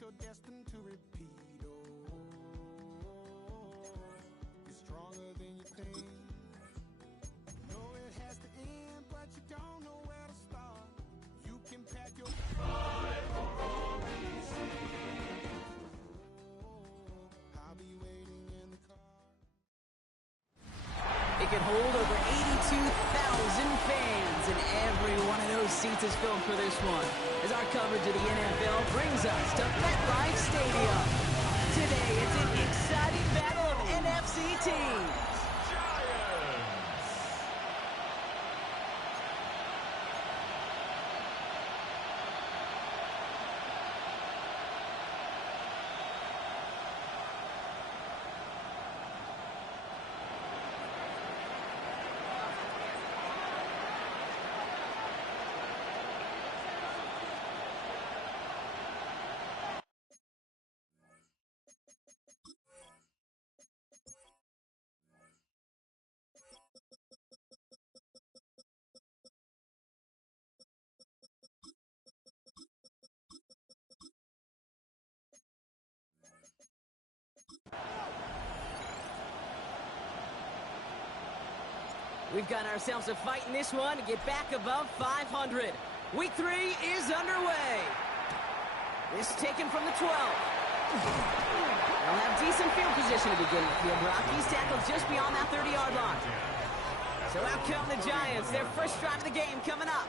you're destined to repeat. Oh, you're stronger than you think. Know it has to end, but you don't know where to start. You can pack your I'll be waiting in the car. It can hold over 82,000 fans, and every one of those seats is filled for this one, as our coverage of the NFL brings us to MetLife Stadium. Today, it's an exciting battle of NFC teams. We've got ourselves a fight in this one to get back above 500. Week 3 is underway. This is taken from the 12. They'll have decent field position to begin with here, Brock. He's tackled just beyond that 30-yard line. So out come the Giants. Their first drive of the game coming up.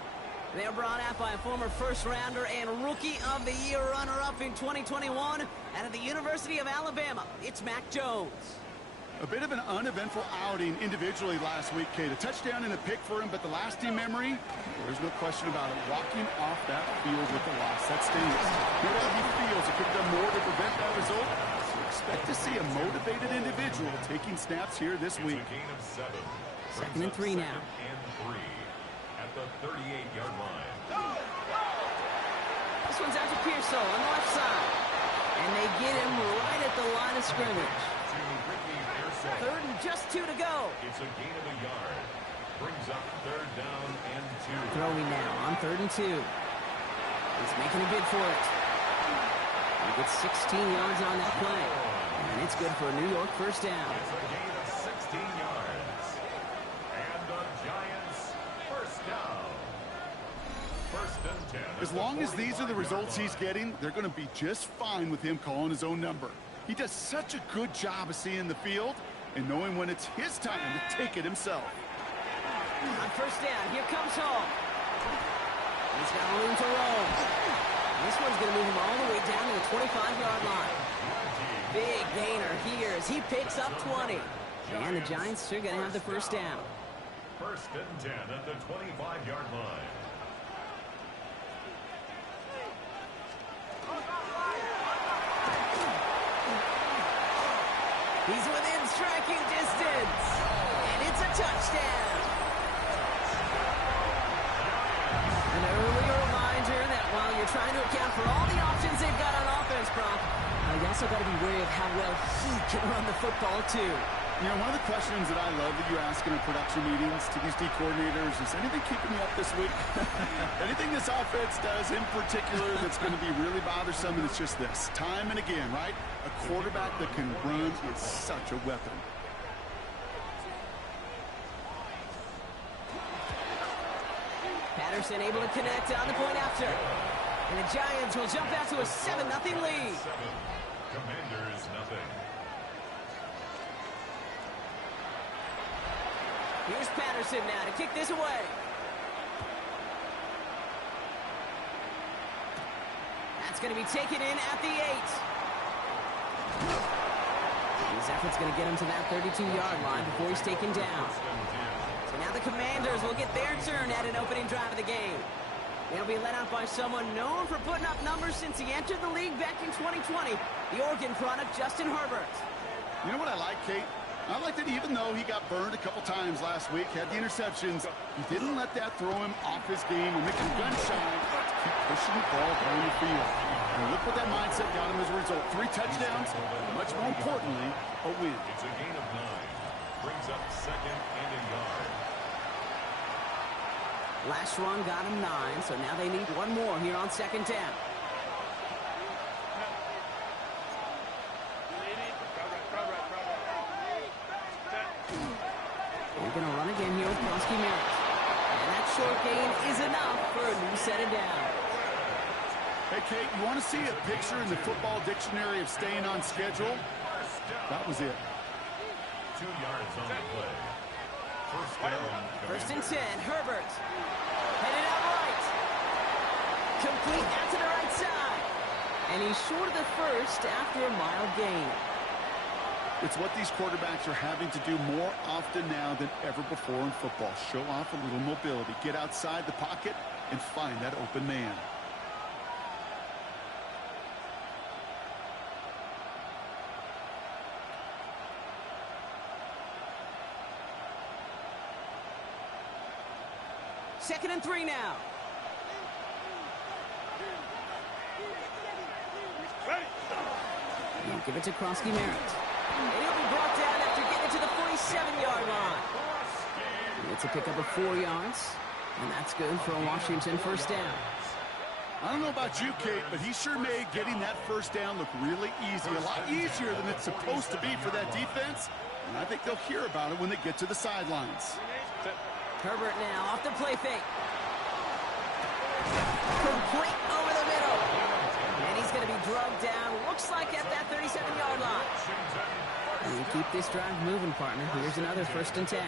They're brought out by a former first-rounder and Rookie of the Year runner-up in 2021 out of the University of Alabama. It's Mac Jones. A bit of an uneventful outing individually last week, Kate. A touchdown and a pick for him, but the lasting memory, there's no question about it. Walking off that field with a loss, that stings. No doubt he feels it could have done more to prevent that result. So expect to see a motivated individual taking snaps here this week. It's a gain of 7. 2nd and 3 now. And 3 at the 38-yard line. This one's out to Pearsall on the left side. And they get him right at the line of scrimmage. 3rd and just 2 to go. It's a gain of a yard. Brings up 3rd down and 2. Throwing now on 3rd and 2. He's making a bid for it. He gets 16 yards on that play. And it's good for a New York first down. It's a gain of 16 yards. And the Giants first down. 1st and 10. As long as these are the results he's getting, they're going to be just fine with him calling his own number. He does such a good job of seeing the field and knowing when it's his time to take it himself. On first down, here comes Hall. He's got room to roll. This one's going to move him all the way down to the 25-yard line. Big gainer here as he picks up 20. And the Giants are going to have the first down. 1st and 10 at the 25-yard line. He's within striking distance. And it's a touchdown. An early reminder that while you're trying to account for all the options they've got on offense, Brock, you also got to be wary of how well he can run the football, too. You know, one of the questions that I love that you ask in our production meetings to these D coordinators is, anything keeping you up this week? Anything this offense does in particular that's going to be really bothersome? And it's just this. Time and again, right? A quarterback that can run is such a weapon. Patterson able to connect on the point after. And the Giants will jump out to a 7-0 lead. 7. Commanders nothing. Here's Patterson now to kick this away. That's going to be taken in at the 8. His effort's going to get him to that 32-yard line before he's taken down. So now the Commanders will get their turn at an opening drive of the game. They'll be led out by someone known for putting up numbers since he entered the league back in 2020, the Oregon product, Justin Herbert. You know what I like, Kate? I like that even though he got burned a couple times last week, had the interceptions, he didn't let that throw him off his game or make him gun shy, but keep pushing the ball down the field. And look what that mindset got him as a result. 3 touchdowns, and much more importantly, a win. It's a gain of 9. Brings up 2nd and a yard. Last run got him 9, so now they need one more here on 2nd down. Krosky Merritt. And that short gain is enough for a new set of downs. Hey, Kate, you want to see a picture in the football dictionary of staying on schedule? That was it. 2 yards on the play. First and 10, Herbert. Headed out right. Complete out to the right side. And he's short of the first after a mild gain. It's what these quarterbacks are having to do more often now than ever before in football. Show off a little mobility. Get outside the pocket and find that open man. Second and 3 now. He'll give it to Krosky Merritt. And he'll be brought down after getting it to the 47-yard line. It's a pickup of 4 yards. And that's good for a Washington first down. I don't know about you, Kate, but he sure made getting that first down look really easy. A lot easier than it's supposed to be for that defense. And I think they'll hear about it when they get to the sidelines. Herbert now off the play fake. Complete over the middle. And he's going to be drugged down. Looks like at that 37-yard line. And you keep this drive moving, partner. Here's another first and 10.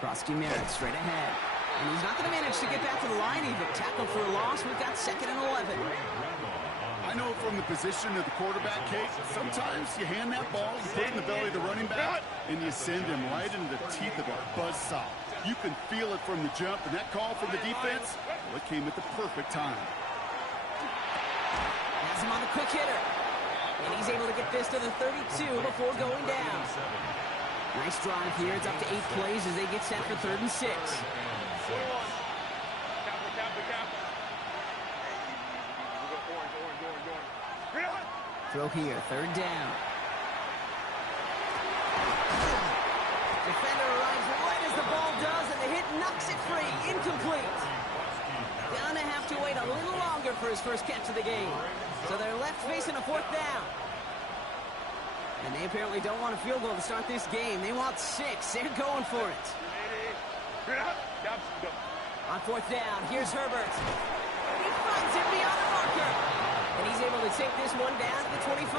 Krosky Merritt straight ahead. And he's not going to manage to get back to the line even. Tackle for a loss. We've got second and 11. I know from the position of the quarterback, Kate, sometimes you hand that ball, you put it in the belly of the running back, and you send him right into the teeth of a buzzsaw. You can feel it from the jump, and that call from the defense, well, it came at the perfect time. Has him on the quick hitter. And he's able to get this to the 32 before going down. Nice drive here. It's up to 8 plays as they get set for 3rd and 6. Throw here, 3rd down. Defender arrives right as the ball does, and the hit knocks it free. Incomplete. Gonna have to wait a little longer for his first catch of the game. So they're left facing a 4th down. And they apparently don't want a field goal to start this game. They want 6. They're going for it. On 4th down, here's Herbert. He finds him beyond the marker. And he's able to take this one down to the 25.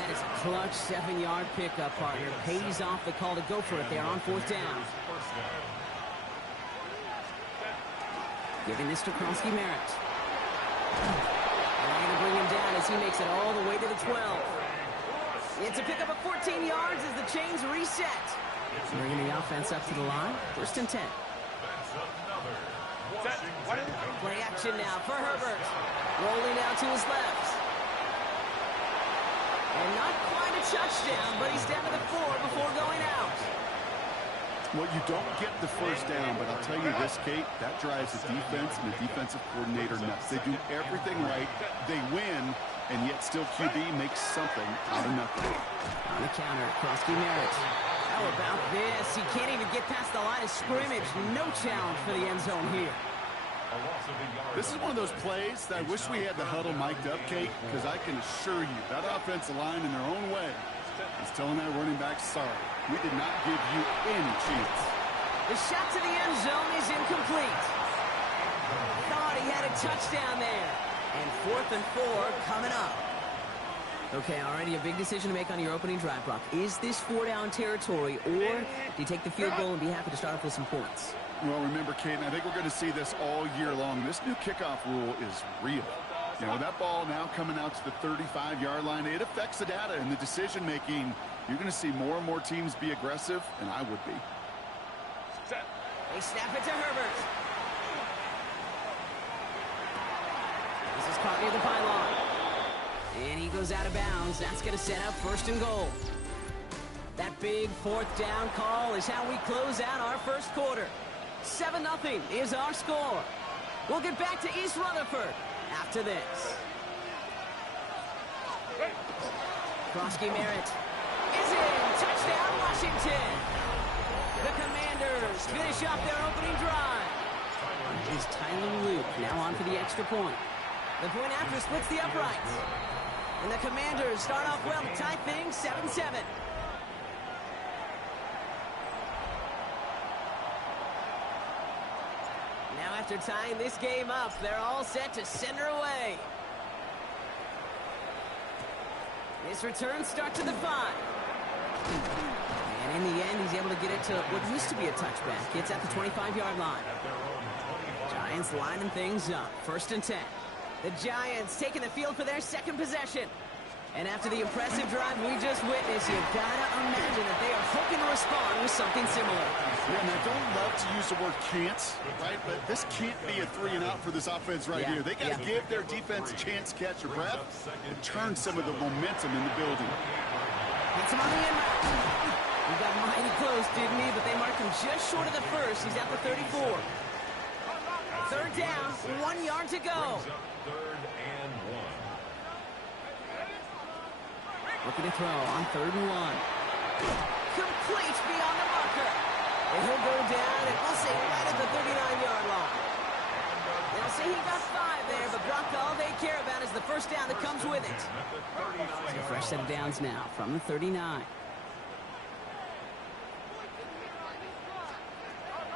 That is a clutch 7-yard pickup, partner. Pays off the call to go for it there on 4th down. Giving this to Krosky Merritt. They're going to bring him down as he makes it all the way to the 12. It's a pickup of 14 yards as the chains reset. Bringing the offense up to the line. 1st and 10. Play action now for Herbert. Rolling out to his left. And not quite a touchdown, but he's down to the 4 before going out. Well, you don't get the first down, but I'll tell you this, Kate, that drives the defense and the defensive coordinator nuts. They do everything right. They win, and yet still QB makes something out of nothing. On the counter, Krosky Merritt. How about this? He can't even get past the line of scrimmage. No challenge for the end zone here. This is one of those plays that I wish we had the huddle mic'd up, Kate, because I can assure you that offensive line in their own way is telling that running back, sorry, we did not give you any chance. The shot to the end zone is incomplete. Thought he had a touchdown there. And 4th and 4 coming up. Okay, already a big decision to make on your opening drive, Brock. Is this 4-down territory, or do you take the field goal and be happy to start off with some points? Well, remember, Kate, and I think we're going to see this all year long. This new kickoff rule is real. You know, that ball now coming out to the 35-yard line, it affects the data and the decision-making. You're going to see more and more teams be aggressive, and I would be. They snap it to Herbert. This is caught near the pylon. And he goes out of bounds. That's going to set up 1st and goal. That big 4th down call is how we close out our first quarter. 7-0 is our score. We'll get back to East Rutherford after this. Krosky Merritt is in. Touchdown, Washington. The Commanders finish off their opening drive. Is Tyler Luke now on for the extra point. The point after splits the uprights. And the Commanders start off well to tie things 7-7. After tying this game up, they're all set to send her away. This return starts at the 5. And in the end, he's able to get it to what used to be a touchback. It's at the 25-yard line. Giants lining things up. 1st and 10. The Giants taking the field for their second possession. And after the impressive drive we just witnessed, you've got to imagine that they are hoping to respond with something similar. Yeah, and I don't love to use the word can't, right? But this can't be a 3-and-out for this offense right here. They got to give their defense a chance to catch their breath and turn some of the momentum in the building. Hits him on the end route. He got mighty close, didn't he? But they marked him just short of the first. He's at the 34. 3rd down, 1 yard to go. 3rd and 1. Looking to throw on 3rd and 1. Complete beyond the marker. And he'll go down, and we'll say right at the 39-yard line. They'll say he got 5 there, but Brock, all they care about is the first down that comes with it. So a fresh set of downs now from the 39.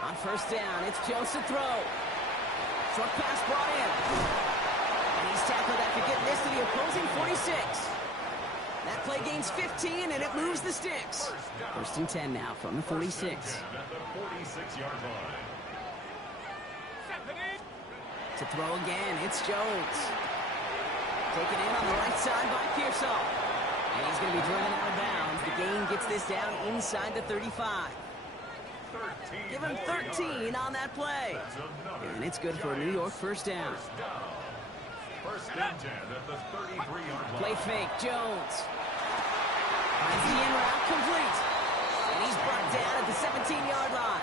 On 1st down, it's Jones to throw. Short pass brought in. And he's tackled after getting this to the opposing 46. That play gains 15, and it moves the sticks. 1st and 10 now from the 46. At the 46-yard line. To throw again, it's Jones. Taken in on the right side by Pearsall. And he's going to be driven out of bounds. The gain gets this down inside the 35. Give him 13 on that play. And it's good for a New York 1st down. 1st and 10 at the 33-yard line. Play fake, Jones. Finds the in route complete. And he's brought down at the 17-yard line.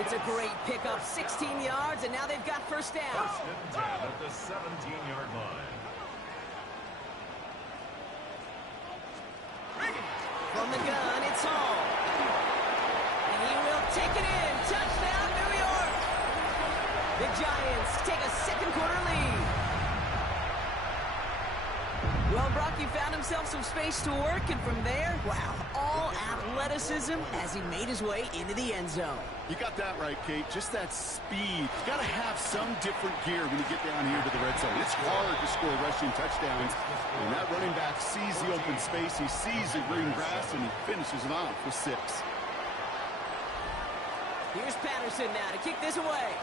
It's a great pickup, 16 yards, and now they've got 1st down. 1st and 10 at the 17-yard line. From the gun, it's Hall. And he will take it in. Touchdown, New York. The Giants take a 2nd quarter lead. Well, Brock, he found himself some space to work, and from there, wow, all athleticism as he made his way into the end zone. You got that right, Kate. Just that speed. You got to have some different gear when you get down here to the red zone. It's hard to score rushing touchdowns. And that running back sees the open space, he sees the green grass, and he finishes it off with 6. Here's Patterson now to kick this away.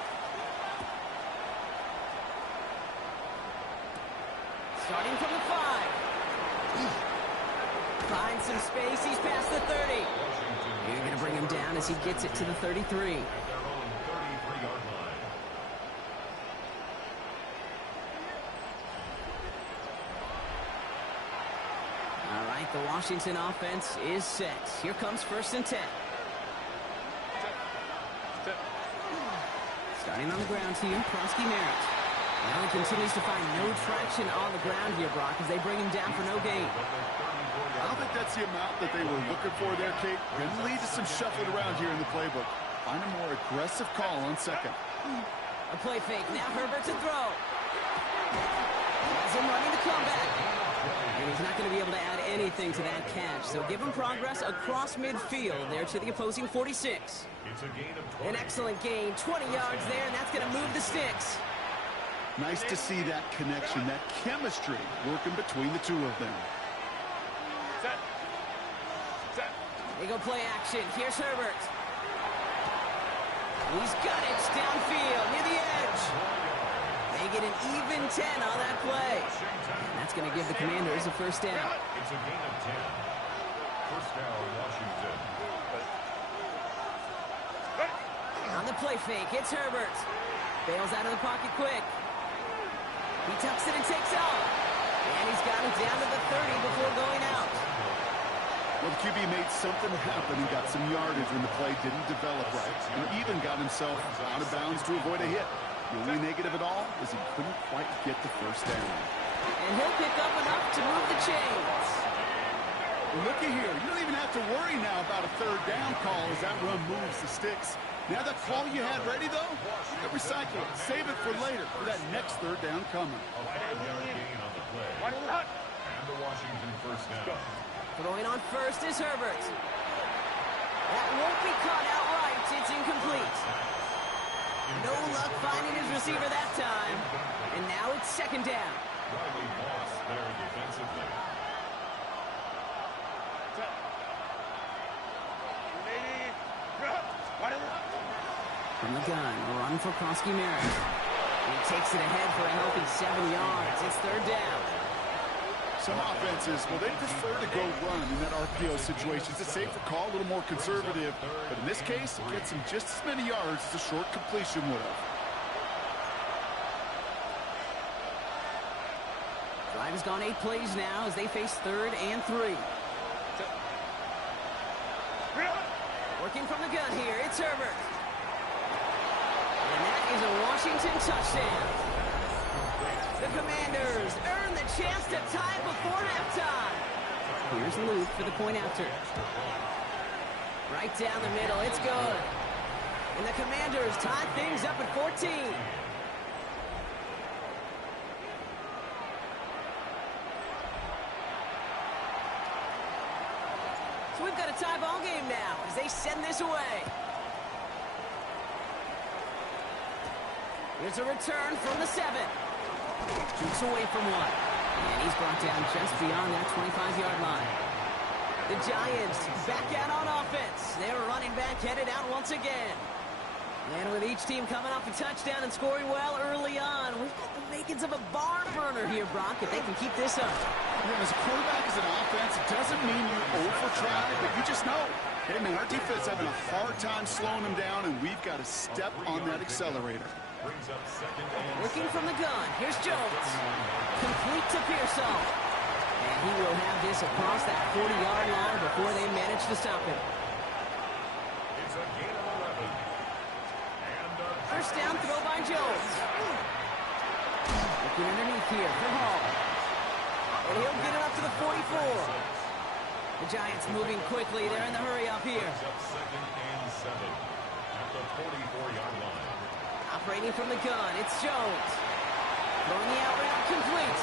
Starting from the 5. Finds some space. He's past the 30. You're going to bring him down as he gets it to the 33. At their own 33-yard line. All right, the Washington offense is set. Here comes 1st and 10. Starting on the ground here, Prosky Merritt. Now he continues to find no traction on the ground here, Brock, as they bring him down for no gain. I don't think that's the amount that they were looking for there, Kate. Going to lead to some shuffling around here in the playbook. Find a more aggressive call on 2nd. A play fake. Now Herbert to throw. Has him running the comeback. And he's not going to be able to add anything to that catch. So give him progress across midfield there to the opposing 46. It's a gain of 20. An excellent gain. 20 yards there, and that's going to move the sticks. Nice to see that connection, that chemistry working between the two of them. They go play action. Here's Herbert. He's got it downfield near the edge. They get an even 10 on that play. And that's going to give the Commanders a 1st down. It's a gain of 10. 1st down, Washington. On the play fake, it's Herbert. Bails out of the pocket quick. He tucks it and takes off. And he's got it down to the 30 before going out. Well, the QB made something happen and got some yardage when the play didn't develop right. And even got himself out of bounds to avoid a hit. The only negative at all is he couldn't quite get the 1st down. And he'll pick up enough to move the chains. Looky here. You don't even have to worry now about a 3rd down call as that run moves the sticks. Now that call you had ready, though, you can recycle it. Save it for later for that next 3rd down coming. A 5-yard gain on the play. And the Washington 1st down. Throwing on 1st is Herbert. That won't be caught outright. It's incomplete. No luck finding his receiver that time. And now it's second down. Riley Moss there defensively. From the gun, a run for Krosky-Merritt. He takes it ahead for a healthy 7 yards. It's third down. Some offenses, well, they prefer to go run in that RPO situation. It's a safer call, a little more conservative. But in this case, it gets him just as many yards as a short completion would have. Drive has gone 8 plays now as they face 3rd and 3. Working from the gun here, it's Herbert. And that is a Washington touchdown. The Commanders earn the chance to tie before halftime. Here's Luke for the point after. Right down the middle, it's good. And the Commanders tie things up at 14. So we've got a tie ball game now as they send this away. Here's a return from the 7. Shoots away from one. And he's brought down just beyond that 25-yard line. The Giants back out on offense. Their running back headed out once again. And with each team coming off a touchdown and scoring well early on, we've got the makings of a barn burner here, Brock, if they can keep this up. Yeah, as a quarterback, as an offense, it doesn't mean you over-try, but you just know, hey, man, our defense having a hard time slowing them down, and we've got to step on that accelerator. Brings up second and Looking from the gun, here's Jones. Complete to Pearsall. And he will have this across that 40-yard line before they manage to stop him. it's a gain of 11. And a First down throw by Jones. Looking underneath here for Hall. And he'll get it up to the 44. The Giants moving quickly. They're in the hurry up here. brings up second and 7 at the 44-yard line. Operating from the gun, it's Jones. Throwing the out route complete.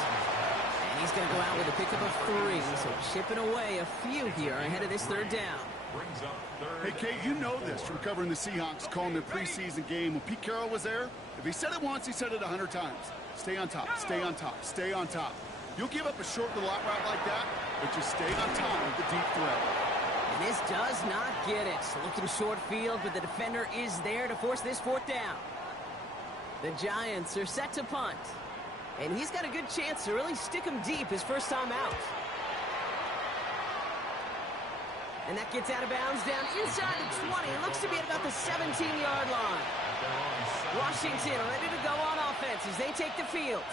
And he's going to go out with a pickup of 3. So chipping away a few here ahead of this third down. Brings up third. Hey, Kate, you know this from covering the Seahawks, calling their preseason game. When Pete Carroll was there, if he said it once, he said it 100 times. Stay on top, stay on top, stay on top. You'll give up a short little out route like that, but just stay on top of the deep threat. And this does not get it. Looking short field, but the defender is there to force this fourth down. The Giants are set to punt. And he's got a good chance to really stick him deep his first time out. And that gets out of bounds down inside the 20. Looks to be at about the 17-yard line. Washington ready to go on offense as they take the field.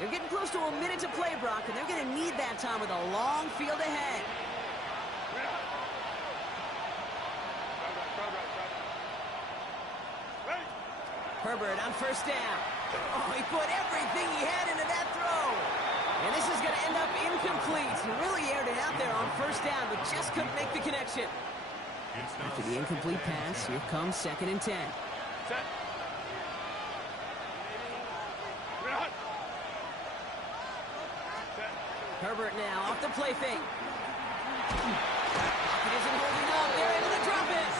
They're getting close to a minute to play, Brock, and they're going to need that time with a long field ahead. Herbert on first down. Oh, he put everything he had into that throw. And this is going to end up incomplete. He really aired it out there on first down, but just couldn't make the connection. After the incomplete pass, here comes second and 10. Herbert now off the play fake. Pocket isn't holding up. They're able to drop it.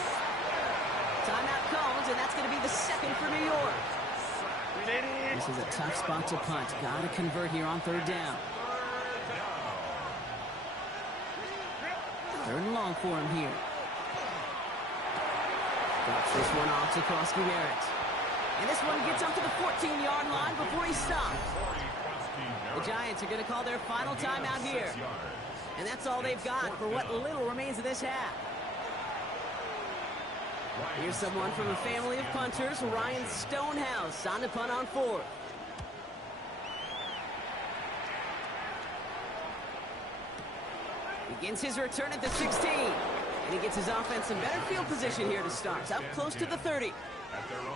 Timeout calls, and that's going to be the second for New York. This is a tough spot to punt. Got to convert here on third down. Third and long for him here. Drops this one off to Krosky-Merritt. And this one gets up to the 14-yard line before he stops. The Giants are going to call their final timeout here. And that's all they've got for what little remains of this half. Here's someone from a family of punters, Ryan Stonehouse, on to punt on fourth. Begins his return at the 16. And he gets his offense in better field position here to start. Up close to the 30.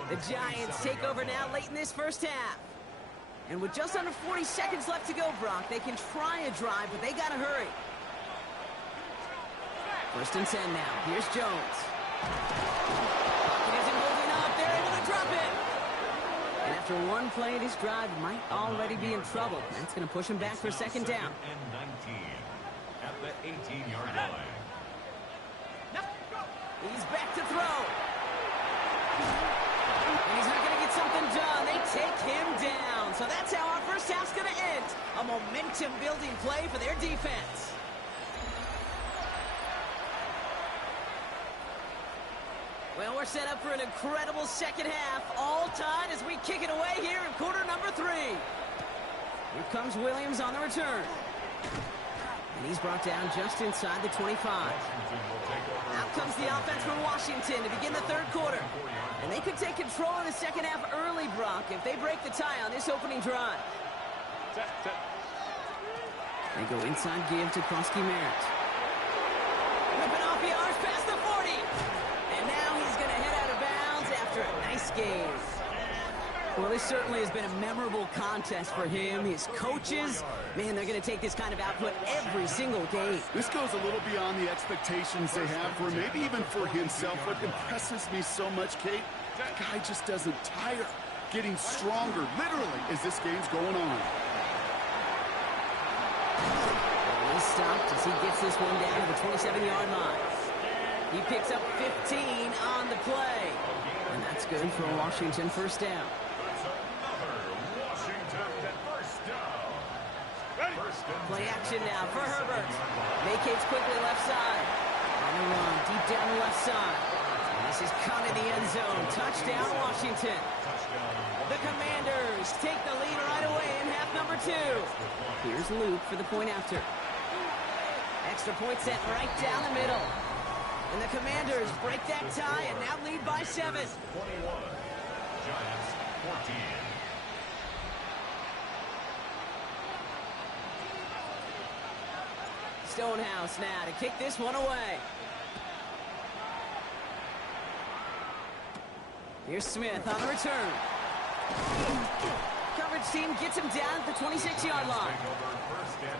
The Giants take over now late in this first half. And with just under 40 seconds left to go, Brock, they can try a drive, but they got to hurry. First and 10 now. Here's Jones. Pocket isn't holding up. They're able to drop it. And after one play, this drive might already be in trouble. That's going to push him back for second down. And 19 at the 18-yard line. He's back to throw. And he's not going take him down. So that's how our first half's going to end. A momentum-building play for their defense. Well, we're set up for an incredible second half. All tied as we kick it away here in quarter number 3. Here comes Williams on the return. And he's brought down just inside the 25. Out comes the offense from Washington to begin the third quarter. And they could take control in the second half early, Brock, if they break the tie on this opening drive. They go inside give to Krosky Merritt. Ripping off yards past the 40. And now he's going to head out of bounds after a nice game. Well, this certainly has been a memorable contest for him. His coaches, man, they're going to take this kind of output every single game. This goes a little beyond the expectations they have for him, maybe even for himself. What impresses me so much, Kate, the guy just doesn't tire. Getting stronger, literally, as this game's going on. He's stopped as he gets this one down to the 27-yard line. He picks up 15 on the play. And that's good for a Washington first down. Play action now for Herbert. Vacates quickly left side. On the run, deep down the left side. And this is caught in the end zone. Touchdown, Washington. The Commanders take the lead right away in half number 2. Here's Luke for the point after. Extra point sent right down the middle. And the Commanders break that tie and now lead by 7. 21. Giants 14. Stonehouse now to kick this one away. Here's Smith on the return. Coverage team gets him down at the 26-yard line.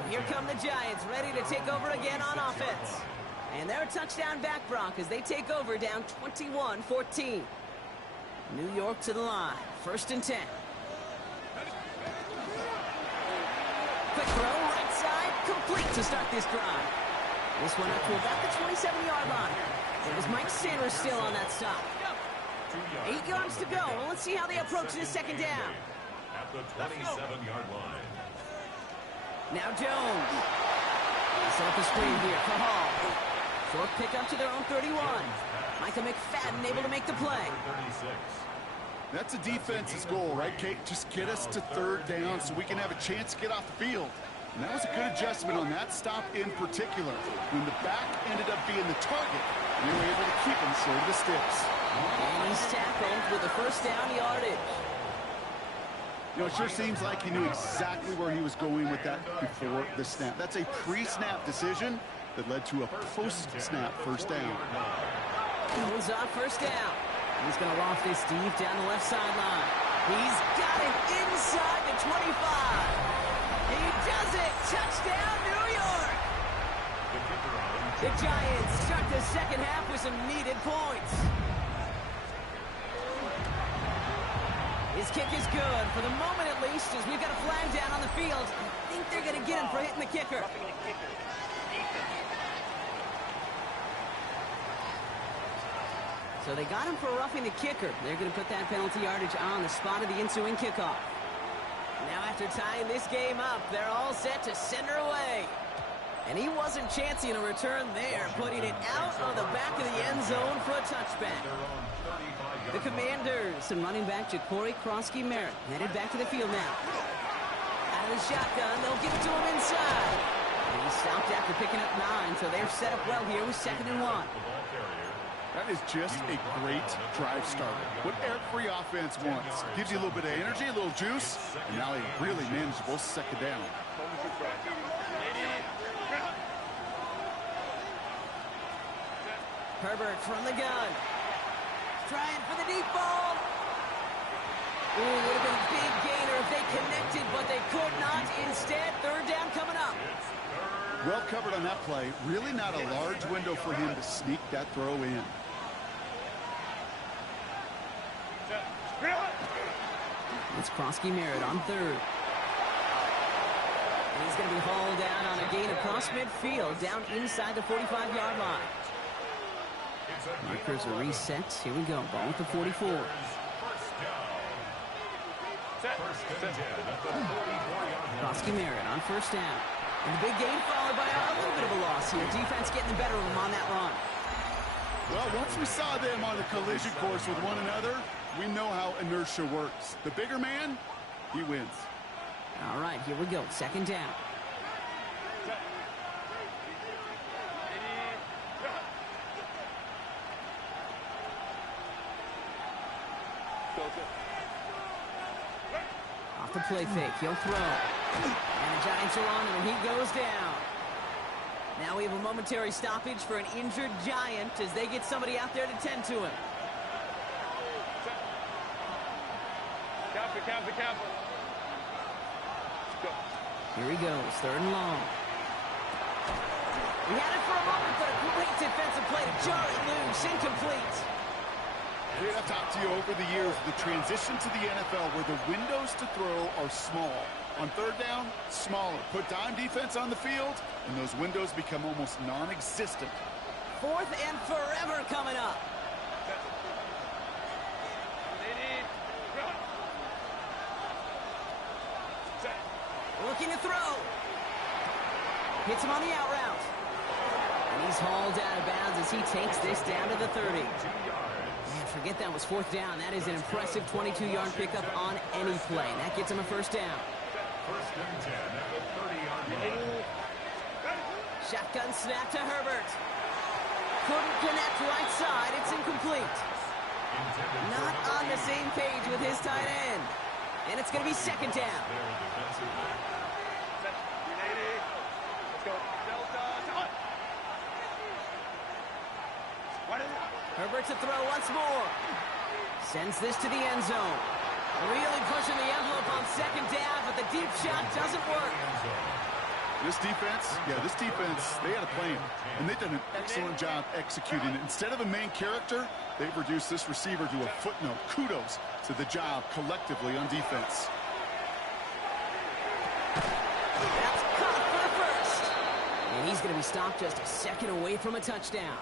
Here come the Giants, ready to take over again on offense. And they're a touchdown back, Brock, as they take over down 21-14. New York to the line. 1st and 10. Quick throw, right side, complete to start this drive. This one up to about the 27-yard line. It was Mike Sanders still on that stop. 8 yards to go. Well, let's see how they approach this second down. At the 27-yard line. Now Jones. They set up a screen here for Hall. Short pickup to their own 31. Micah McFadden able to make the play. 36. That's a defense's goal, right, Kate? Just get us to 3rd down so we can have a chance to get off the field. And that was a good adjustment on that stop in particular. When the back ended up being the target, we were able to keep him short of the sticks. And he's tackled with the first down yardage. You know, it sure seems like he knew exactly where he was going with that before the snap. That's a pre-snap decision that led to a post-snap first down. Jones off first down. He's going to loft this deep down the left sideline. He's got it inside the 25. He does it. Touchdown, New York. The Giants start the second half with some needed points. His kick is good, for the moment at least, as we've got a flag down on the field. I think they're going to get him for hitting the kicker. So they got him for roughing the kicker. They're going to put that penalty yardage on the spot of the ensuing kickoff. Now after tying this game up, they're all set to send her away. And he wasn't chancing a return there, putting it out on the back of the end zone for a touchback. The Commanders and running back Ja'Cory Krosky Merritt headed back to the field now. Out of the shotgun, they'll give it to him inside. And he stopped after picking up 9, so they're set up well here with 2nd and 1. That is just a great drive starter. What every offense wants. Gives you a little bit of energy, a little juice, and now a really manageable second down. Herbert from the gun. Trying for the deep ball. Ooh, would have been a big gainer if they connected, but they could not. Instead, 3rd down coming up. Well covered on that play. Really not a large window for him to sneak that throw in. It's Krosky Merritt on 3rd. And he's going to be hauled down on a gain across midfield, down inside the 45-yard line. Markers are reset. Here we go. Ball at the 44. First and 10 at the 44-yard line. Roski Merritt on first down. And the big gain followed by a little bit of a loss here. Defense getting the better of them on that run. Well, once we saw them on a collision course with one another, we know how inertia works. The bigger man, he wins. All right, here we go. Second down. Off the play fake, he'll throw. And the Giants are on him, and he goes down. Now we have a momentary stoppage for an injured Giant as they get somebody out there to tend to him. Here he goes, third and long. We had it for a moment, but a great defensive play to jar it loose, incomplete. I've talked to you over the years, the transition to the NFL where the windows to throw are small. On third down, smaller. Put dime defense on the field, and those windows become almost non-existent. Fourth and forever coming up. Looking to throw. Hits him on the out route. And he's hauled out of bounds as he takes this down to the 30. Man, forget that was fourth down. That is an impressive 22-yard pickup on any play. That gets him a first down. First and 10 at the 30-yard line. Shotgun snap to Herbert. Couldn't connect right side. It's incomplete. Not on the same page with his tight end. And it's going to be second down. Herbert to throw once more. Sends this to the end zone. Really pushing the envelope on second down, but the deep shot doesn't work. This defense, they had a plan, and they've done an excellent job executing it. Instead of a main character, they've reduced this receiver to a footnote. Kudos to the job collectively on defense. That's caught for the first. And he's going to be stopped just a second away from a touchdown.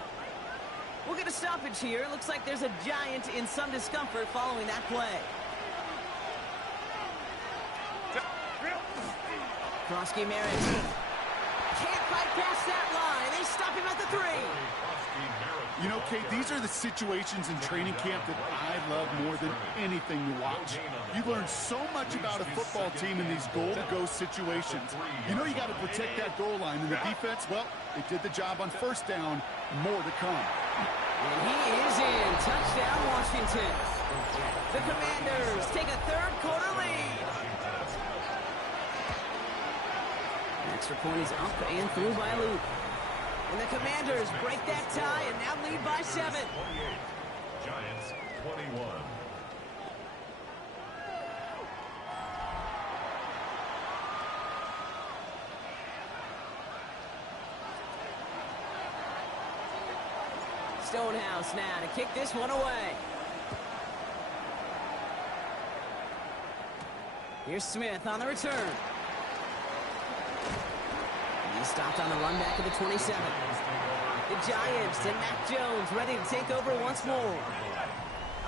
We'll get a stoppage here. Looks like there's a Giant in some discomfort following that play. Roski Merritt can't fight past that line. They stop him at the 3. You know, Kate, these are the situations in training camp that I love more than anything to watch. You learn so much about a football team in these goal-to-go situations. You know you got to protect that goal line, and the defense, well, they did the job on first down. More to come. And he is in. Touchdown, Washington. The Commanders take a third-quarter lead. Extra point is up and through by a loop. And the Commanders break that tie and now lead by 7. Giants 21. Stonehouse now to kick this one away. Here's Smith on the return. He stopped on the run back of the 27. The Giants and Mac Jones ready to take over once more.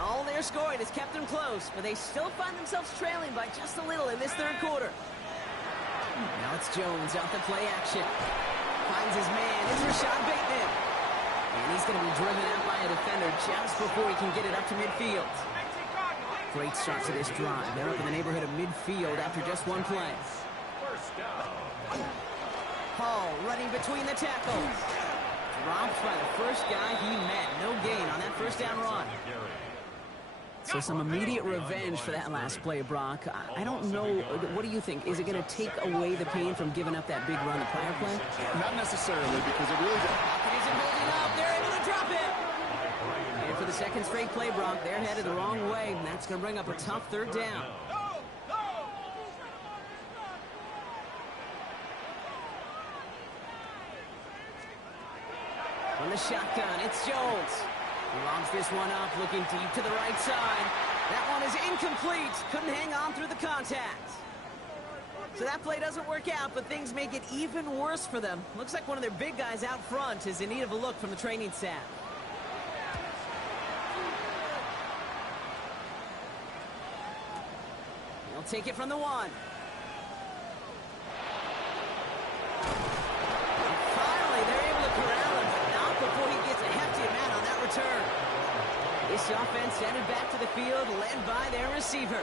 All their scoring has kept them close, but they still find themselves trailing by just a little in this third quarter. Now it's Jones out the play action. Finds his man. It's Rashad Bateman. And he's going to be driven out by a defender just before he can get it up to midfield. Great start to this drive. They're up in the neighborhood of midfield after just one play. First down. Hall running between the tackles. Dropped by the first guy he met. No gain on that first down run. So some immediate revenge for that last play, Brock. I don't know. What do you think? Is it going to take away the pain from giving up that big run the prior play? Not necessarily, because it really does. Pocket isn't holding up. They're able to drop it. And for the second straight play, Brock, they're headed the wrong way, and that's going to bring up a tough third down. On the shotgun, it's Jones. He lobs this one up, looking deep to the right side. That one is incomplete. Couldn't hang on through the contact. So that play doesn't work out, but things make it even worse for them. Looks like one of their big guys out front is in need of a look from the training staff. He'll take it from the 1. And finally, they're able to corral him, but not before he gets a hefty amount on that return. This offense headed back to the field, led by their receiver.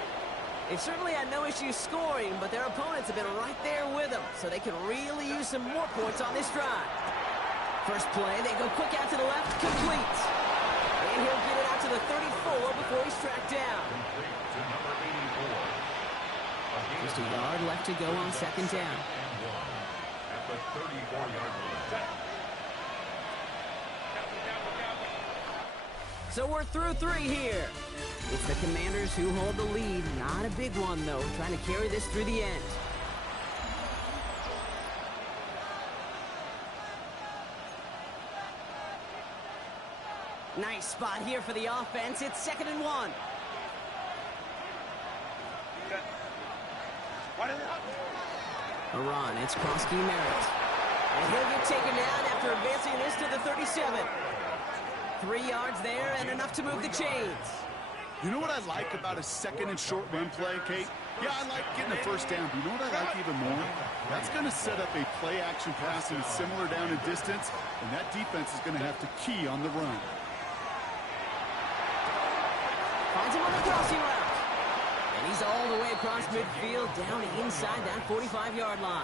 They've certainly had no issues scoring, but their opponents have been right there with them, so they can really use some more points on this drive. First play, they go quick out to the left, complete. And he'll get it out to the 34 before he's tracked down. Just a yard left to go on second down. At the 34-yard line. So we're through 3 here. It's the Commanders who hold the lead. Not a big one, though, trying to carry this through the end. Nice spot here for the offense. It's 2nd and 1. A run. It's Krosky Merritt. And he'll get taken down after advancing this to the 37. 3 yards there and enough to move the chains. You know what I like about a 2nd and short run play, Kate? Yeah, I like getting a first down, but you know what I like even more? That's going to set up a play-action pass in a similar down and distance, and that defense is going to have to key on the run. Finds him on the crossing route. And he's all the way across midfield, down inside that 45-yard line.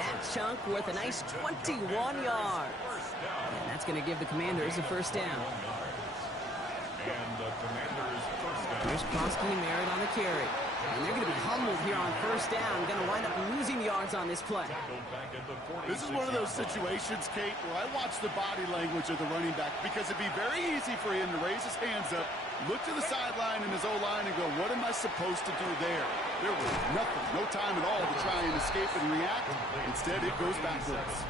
That chunk worth a nice 21 yards. And that's going to give the Commanders a first down. And the Commanders' first down. Here's Krosky Merritt on the carry. And they're going to be humbled here on first down. Going to wind up losing yards on this play. This is one of those situations, Kate, where I watch the body language of the running back because it'd be very easy for him to raise his hands up, look to the sideline in his O-line and go, what am I supposed to do there? There was nothing, no time at all to try and escape and react. Instead, it goes backwards.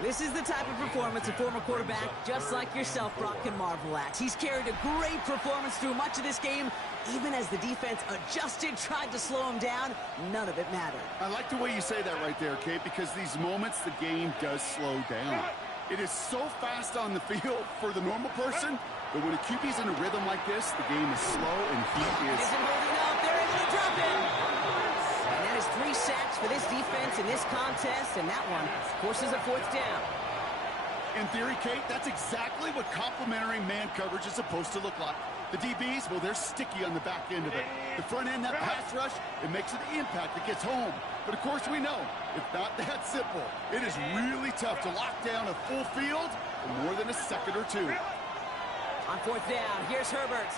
This is the type of performance a former quarterback, just like yourself, Brock, can marvel at. He's carried a great performance through much of this game. Even as the defense adjusted, tried to slow him down, none of it mattered. I like the way you say that right there, Kate, because these moments the game does slow down. It is so fast on the field for the normal person, but when a QB's in a rhythm like this, the game is slow and he is... Isn't holding up. They're able to drop him. And that is 3 sacks for this defense in this contest, and that one forces a 4th down. In theory, Kate, that's exactly what complementary man coverage is supposed to look like. The DBs, well, they're sticky on the back end of it. The front end, that pass rush, it makes an impact. It gets home. But, of course, we know it's not that simple. It is really tough to lock down a full field for more than a second or two. On 4th down, here's Herbert.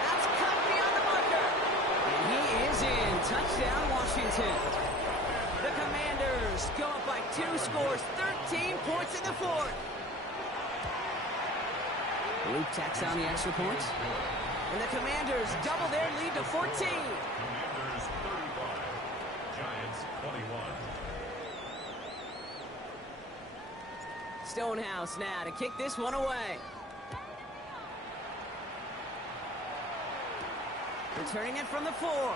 That's cut beyond the marker. And he is in. Touchdown, Washington. The Commanders go up by 2 scores, 13 points in the 4th. Luke tacks on the extra point. And the Commanders double their lead to 14. Commanders 35, Giants 21. Stonehouse now to kick this one away. Returning it from the 4.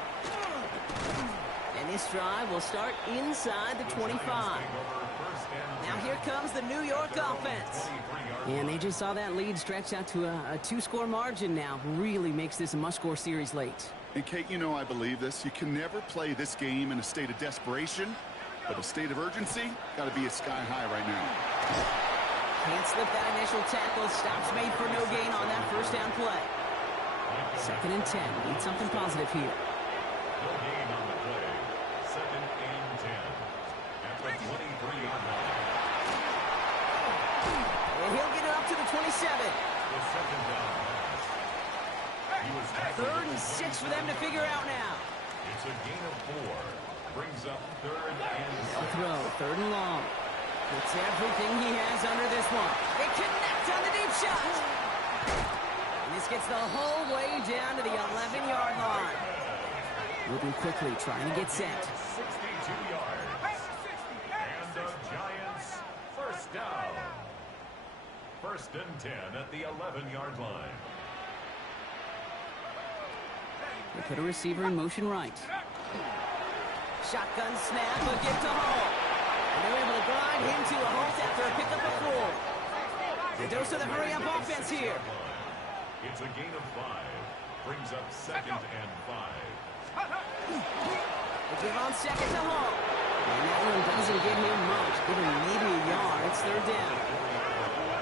And this drive will start inside the 25. Now here comes the New York offense. And they just saw that lead stretch out to a 2-score margin now. Really makes this a must-score series late. And, Kate, you know I believe this. You can never play this game in a state of desperation, but a state of urgency got to be at sky high right now. Can't slip that initial tackle. Stops made for no gain on that first down play. 2nd and 10. Need something positive here. No gain on the play. 2nd and 10. At the 23-yard line. And he'll get it up to the 27. The 2nd down pass. He was 3rd and 6 for them to figure out now. It's a gain of 4. Brings up 3rd and 6. They'll throw 3rd and long. It's everything he has under this one. They connect on the deep shot. And this gets the whole way down to the 11-yard line. Moving quickly, trying to get set. 62 yards. And the Giants first down. 1st and 10 at the 11-yard line. They put a receiver in motion right. Shotgun snap, a gift to Hall. And they're able to grind him to a halt after a pickup of 4. The dose of the hurry-up offense here. It's a gain of 5. Brings up 2nd and 5. They give on 2nd to Hall. And that one doesn't give him much. Give him maybe a yard. It's 3rd down.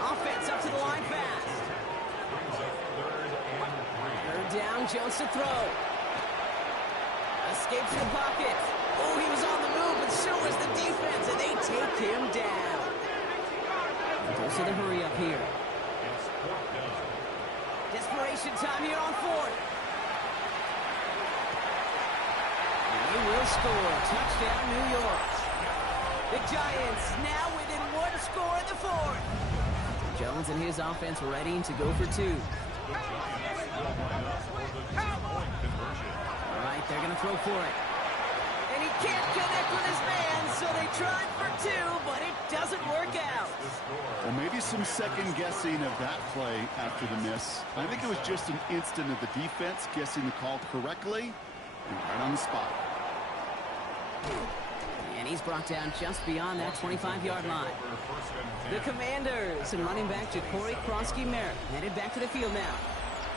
Offense up to the line fast. Brings up 3rd and 3. 3rd down, Jones to throw. Escapes the pocket. Oh, he was on the move, but so was the defense, and they take him down. Goes to the hurry up here. It's 4th down. Desperation time here on 4th. And they will score. Touchdown, New York. The Giants now within 1 score in the 4th. Jones and his offense ready to go for 2. The Giants will line up for the 2-point conversion. All right, they're going to throw for it. And he can't connect with his man, so they tried for 2, but it doesn't work out. Well, maybe some second guessing of that play after the miss. I think it was just an instant of the defense guessing the call correctly and right on the spot. And he's brought down just beyond that 25-yard line. The Commanders and running back Ja'Cory Krosky-Merritt headed back to the field now.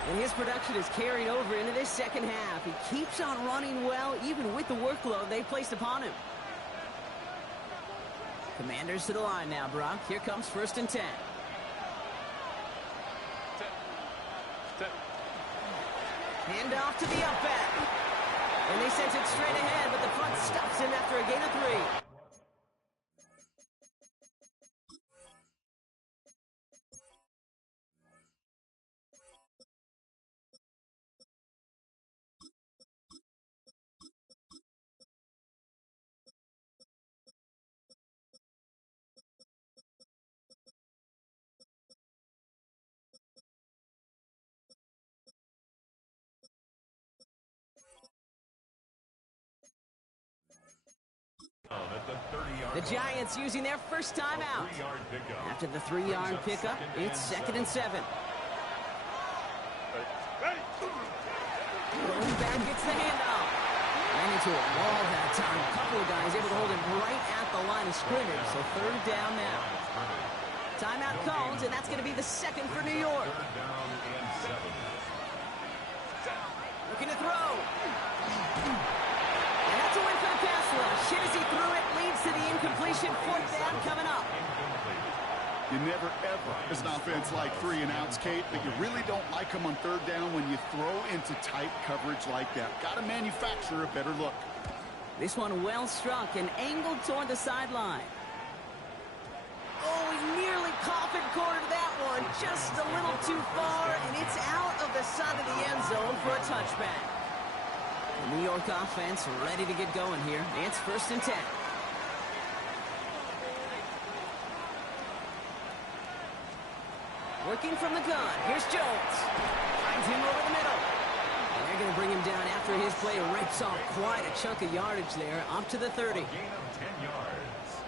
And his production is carried over into this second half. He keeps on running well, even with the workload they placed upon him. Commanders to the line now, Brock. Here comes 1st and 10. Hand off to the up back. And they sent it straight ahead, but the front stops him after a gain of 3. The Giants using their first timeout. After the 3-yard pickup, it's 2nd and 7. Going back gets the handoff. Ran into a wall that time. A couple of guys able to hold him right at the line of scrimmage. So 3rd down now. Timeout cones, and that's going to be the 2nd for New York. Looking to throw. And that's a win for the pass rush. Hit as he threw it, leads to the incompletion. 4th down coming up. You never, ever, as an offense, like 3 and outs, Kate, but you really don't like them on 3rd down when you throw into tight coverage like that. Got to manufacture a better look. This one well struck and angled toward the sideline. Oh, he nearly coffin cornered that one. Just a little too far, and it's out of the side of the end zone for a touchback. The New York offense ready to get going here. It's 1st and 10. Working from the gun. Here's Jones. Finds him over the middle. And they're going to bring him down after his play rips off quite a chunk of yardage there, up to the 30. Gain of 10 yards.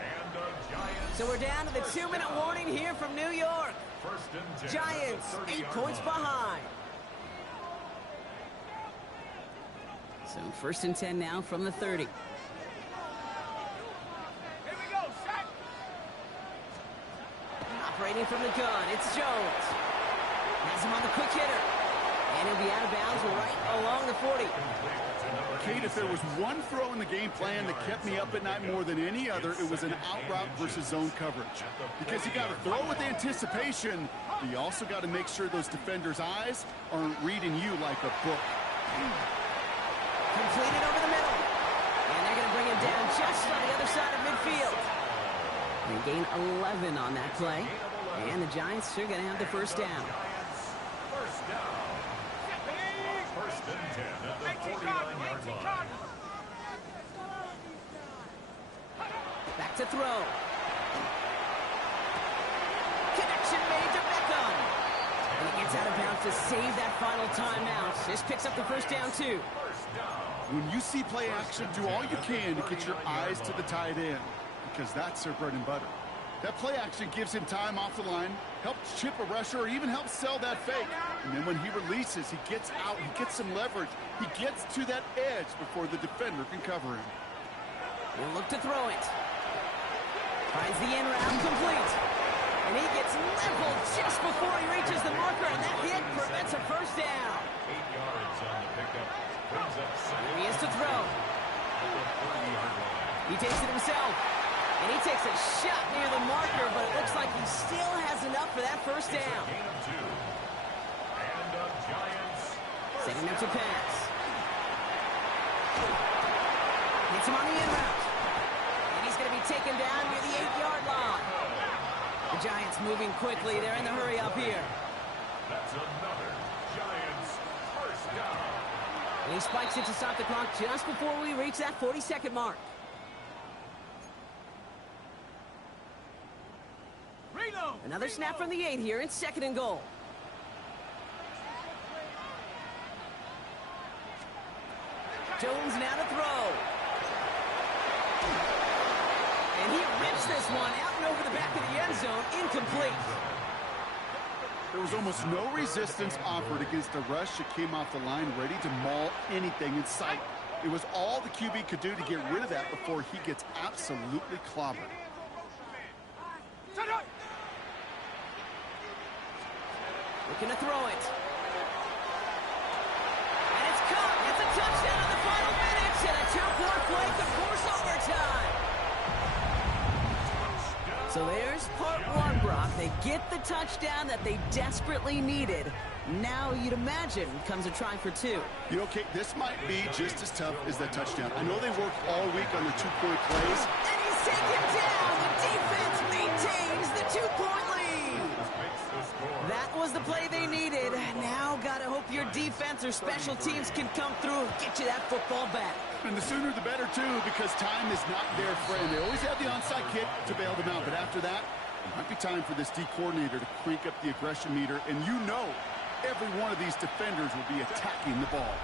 And the Giants. So we're down to the 2-minute warning here from New York. 1st and 10. Giants 8 points behind. So 1st and 10 now from the 30. Here we go, shot. Operating from the gun, it's Jones. Has him on the quick hitter. And he'll be out of bounds right along the 40. Kate, if there was one throw in the game plan that kept me up at night more than any other, it was an out route versus zone coverage. Because you got to throw with anticipation, but you also got to make sure those defenders' eyes aren't reading you like a book. Completed over the middle. And they're going to bring him down just on the other side of midfield. They gain 11 on that play. And the Giants are going to have the 1st down. First down. 1st and 10 at the 49-yard line. Back to throw. Connection made to Beckham. And he gets out of bounds to save that final timeout. This picks up the 1st down, too. When you see play action, do all you can to get your eyes to the tight end, because that's their bread and butter. That play action gives him time off the line, helps chip a rusher, or even helps sell that fake. And then when he releases, he gets out, he gets some leverage. He gets to that edge before the defender can cover him. He'll look to throw it. Finds the in route complete. And he gets leveled just before he reaches the marker, and that hit prevents a 1st down. 8 yards on the pickup. Brings up second. He is to throw. At the 30-yard line. He takes it himself. And he takes a shot near the marker, but it looks like he still has enough for that first It's down. a gain of 2. And the Giants Setting up to pass. Hits him on the in route. And he's going to be taken down near the 8-yard line. The Giants moving quickly. They're in the hurry up here. That's another Giants first down. And he spikes it to stop the clock just before we reach that 40-second mark. Another snap from the 8 here. It's 2nd and goal. Jones now to throw. And he rips this one out and over the back of the end zone. Incomplete. There was almost no resistance offered against a rush that came off the line ready to maul anything in sight. It was all the QB could do to get rid of that before he gets absolutely clobbered. Looking to throw it. And it's caught. It's a touchdown in the final minutes. And a 2-point play could force overtime. So there's part 1, Brock. They get the touchdown that they desperately needed. Now you'd imagine comes a try for 2. You know, Kate, this might be just as tough as that touchdown. I know they worked all week on the 2-point plays. And he's taken down. The defense maintains the 2-point lead. That was the play they needed. Now gotta hope your defense or special teams can come through and get you that football back. And the sooner the better, too, because time is not their friend. They always have the onside kick to bail them out, but after that, it might be time for this D coordinator to crank up the aggression meter, and you know every one of these defenders will be attacking the ball.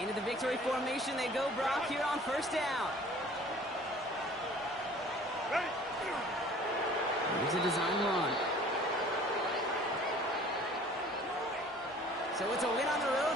Into the victory formation they go, Brock, here on first down. Here's a design run. So it's a win on the road